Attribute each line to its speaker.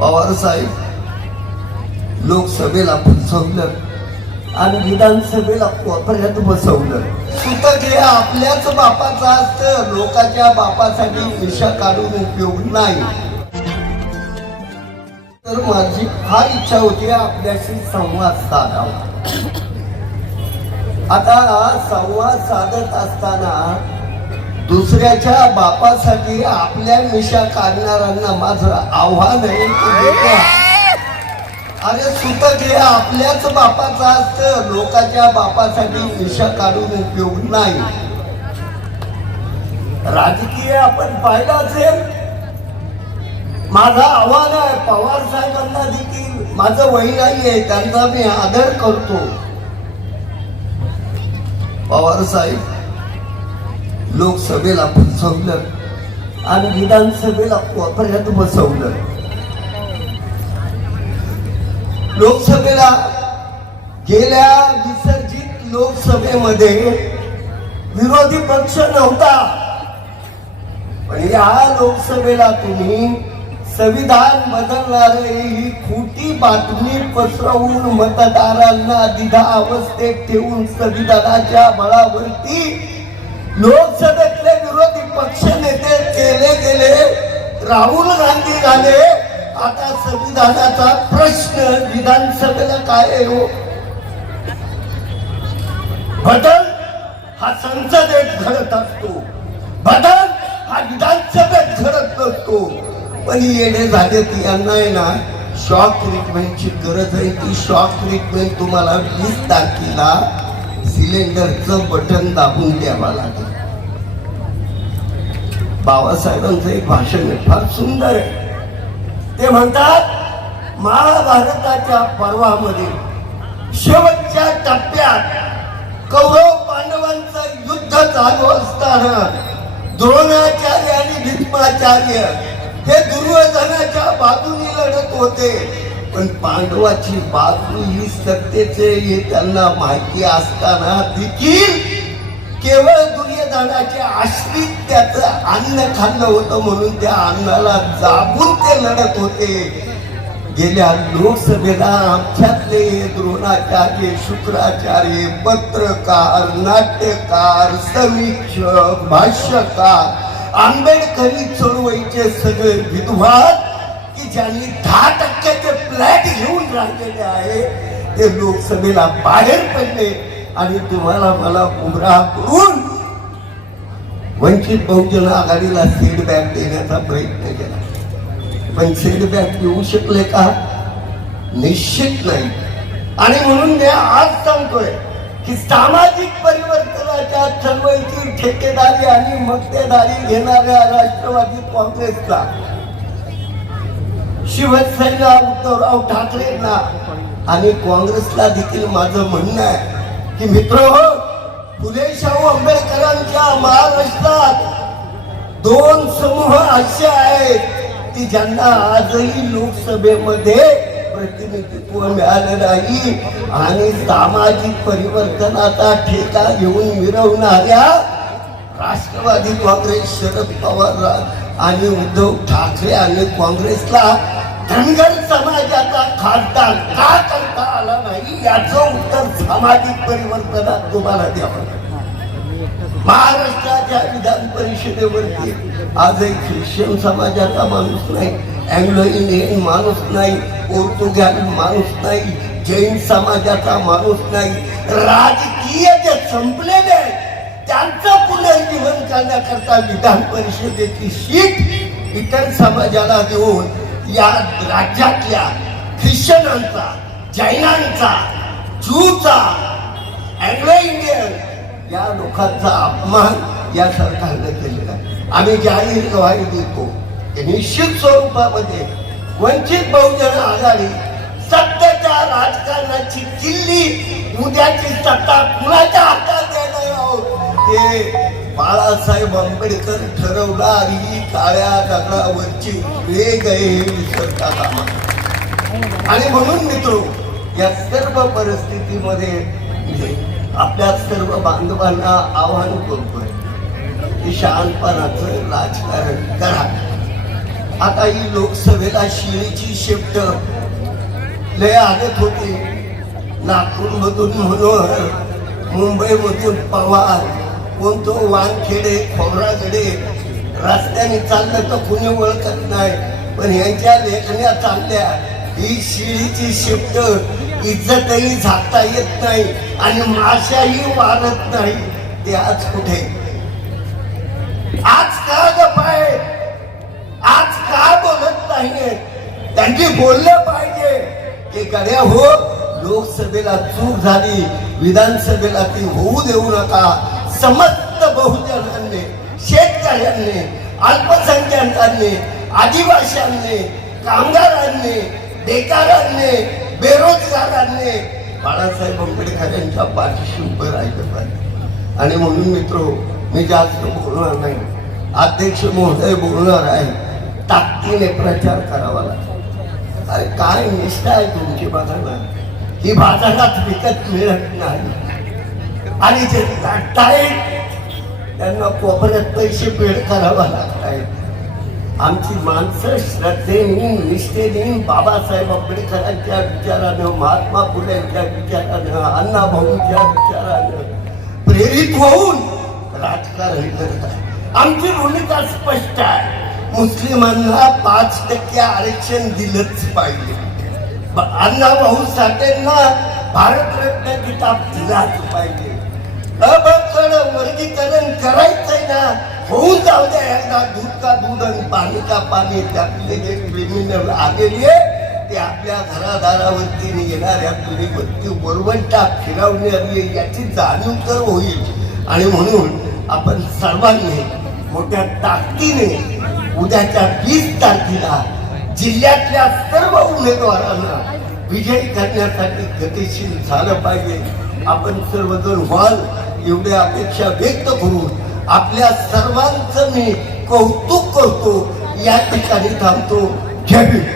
Speaker 1: पवार साहेब लोकसभेला फसवलं आणि विधानसभेला कोपऱ्यात बसवलं. सुतक हे आपल्याच बापाचं असतं. लोकांच्या बापासाठी विषा काढून उपयोग नाही. तर माझी फार इच्छा होती आपल्याशी संवाद साधावा. आता संवाद साधत असताना दुसऱ्याच्या बापासाठी आपल्या मिशा काढणाऱ्यांना माझं आव्हान आहे अरे सुतक हे आपल्याच बापाचं असतं. लोकांच्या बापासाठी मिशा काढून उपयोग नाही. राजकीय आपण पाहिलं असेल. माझं आव्हान आहे पवार साहेबांना देखील. माझं वैरागी आहे त्यांचा मी आदर करतो. पवार साहेब लोकसभेला फसवलं आणि विधानसभेला कोपऱ्यात बसवलं. लोकसभेला गेल्या विसर्जित लोकसभेमध्ये विरोधी पक्ष नव्हता. पण या लोकसभेला तुम्ही संविधान बदलणारे ही खोटी बातमी पसरवून मतदारांना दिधा अवस्थेत ठेवून संविधानाच्या बळावरती लोकसभेतले विरोधी पक्ष नेते केले गेले राहुल गांधी झाले. आता संविधानाचा प्रश्न विधानसभेला काय आहे हो? बदल हा संसदेत घडत असतो. बदल हा विधानसभेत घडत नसतो. पण येणे झाले ती यांना आहे ना शॉक ट्रीटमेंटची गरज आहे. ती शॉक ट्रीटमेंट तुम्हाला वीस तारखेला सिलेंडरचं बटन दाबून द्यावा लागेल. बाबासाहेबांचं एक भाषण आहे फार सुंदर आहे. ते म्हणतात महाभारताच्या पर्वामध्ये शेवटच्या टप्प्यात कौरव पांडवांचं युद्ध चालू असताना द्रोणाचार्य आणि भीष्माचार्य हे दुर्योधनाच्या बाजूने लढत होते. पण पांडवाची बाजू ही सत्तेचे हे त्यांना माहिती असताना देखील केवळ दुर्योधनाचे आश्रित त्याचं अन्न खाल्लं होतं म्हणून त्या अन्नाला जाबून ते लढत होते. गेल्या लोकसभेला आमच्यातले द्रोणाचार्य शुक्राचार्य पत्रकार नाट्यकार समीक्षक भाष्यकार आंबेडकरी चळवळीचे सगळे विद्वान की ज्यांनी दहा फ्लॅट घेऊन राहिलेले आहे. ते लोकसभेला बाहेर पडले आणि तुम्हाला मला गुमराह करून वंचित बहुजन आघाडीला सीट बॅक देण्याचा प्रयत्न केला. पण सीट बॅक देऊ शकले का? निश्चित नाही. आणि म्हणून मी आज सांगतोय की सामाजिक परिवर्तनाच्या चळवळीची ठेकेदारी आणि मक्तेदारी घेणाऱ्या राष्ट्रवादी काँग्रेसला शिवसेना उद्धवराव ठाकरेंना आणि काँग्रेसला देखील माझं म्हणणं आहे की मित्र हो, फुले शाहू आंबेडकरांच्या महाराष्ट्रात दोन समूह असे आहेत की ज्यांना आजही लोकसभेमध्ये प्रतिनिधित्व मिळालं नाही आणि सामाजिक परिवर्तनाचा ठेका घेऊन मिरवणाऱ्या राष्ट्रवादी काँग्रेस शरद पवार आणि उद्धव ठाकरे आणि काँग्रेसला धनगर समाजाचा खासदार का करता आला नाही याचं उत्तर सामाजिक परिवर्तनात तुम्हाला द्यावं महाराष्ट्राच्या विधान परिषदेवरती आजही ख्रिश्चन समाजाचा माणूस नाही अँग्लो इंडियन माणूस नाही पोर्तुगाल माणूस नाही जैन समाजाचा माणूस नाही राजकीय जे संपलेले आहेत, त्यांचं पुनर्जीवन करण्याकरता विधान परिषदेची सीट इतर समाजाला देऊन या राज्यातल्या ख्रिश्चनांचा जैनांचा ज्यूचा अँग्लो इंडियन या लोकांचा अपमान या सरकारने केलेला आहे. आम्ही जाहीर गवाही देतो निश्चित स्वरूपामध्ये वंचित बहुजन आघाडी सत्तेच्या राजकारणाची किल्ली उद्याची सत्ता कुणाच्या हातात देणार आहोत? हे बाळासाहेब आंबेडकर ठरवला ही काळ्या दगडावरची वेग आहे हे विसरता कामा आणि म्हणून मित्र या सर्व परिस्थितीमध्ये आपल्या सर्व बांधवांना आव्हान करतोय की शहाणपणाचं राजकारण करा. आता ही लोकसभेला शिळीची शिफ्ट लय आदत होती. नागपूर मधून मनोहर मुंबई मधून पवार कोणतो वानखेडे खोबरागडे रस्त्याने चाललं तर कुणी ओळखत नाही. पण यांच्या लेखण्या चालल्या. ही शिळीची शिफ्ट इज्जतही झाकता येत नाही आणि माशाही वारत नाही. ते आज कुठे? आज का गप आहे? आज का बोलत नाहीये? त्यांनी बोललं पाहिजे. ते गड्या हो लोकसभेला चूक झाली. विधानसभेला ती होऊ देऊ नका. समस्त बहुजनांनी शेतकऱ्यांनी अल्पसंख्याकांनी आदिवासींनी कामगारांनी बेकारांनी बेरोजगारांनी. बाळासाहेब आंबेडकरांच्या पाठीशी उभं राहिलं पाहिजे. आणि म्हणून मित्र मी जास्त बोलणार नाही. अध्यक्ष महोदय बोलणार आहे ताकदीने प्रचार करावा लागतो अरे काय निष्ठा आहे तुमची बाजारात ही बाजारात विकत मिळत नाही. आणि जे लागतायत त्यांना कोपऱ्यात पैसे पेड करावा लागतायत आमची माणसं श्रद्धेने निष्ठेने बाबासाहेब आंबेडकरांच्या विचारानं महात्मा फुलेंच्या विचारानं अण्णाभाऊंच्या विचारानं प्रेरित होऊन राजकारण करत आहे. आमची भूमिका स्पष्ट आहे. मुस्लिमांना पाच टक्के आरक्षण दिलंच पाहिजे. ब- अण्णाभाऊ साठेंना भारतरत्न किताब दिलाच पाहिजे. वर्गीकरण करायचंय ना होऊन जाऊ द्या. एकदा दूध का दूध आणि पाणी का पाणी त्यातले जे क्रिमिनल आलेली आहे ते आपल्या घरादारावरती येणाऱ्या पिढीवरती वरवंटा फिरवण्याची याची जाणीव तर होईल. आणि म्हणून आपण सर्वांनी मोठ्या ताकदीने उद्याच्या वीस तारखेला जिल्ह्यातल्या सर्व उमेदवारांना विजयी करण्यासाठी गतिशील झालं पाहिजे. आपण सर्वजण व्हाल. एवढ्या अपेक्षा व्यक्त करून आपल्या सर्वांचं मी कौतुक करतो. या ठिकाणी थांबतो. जय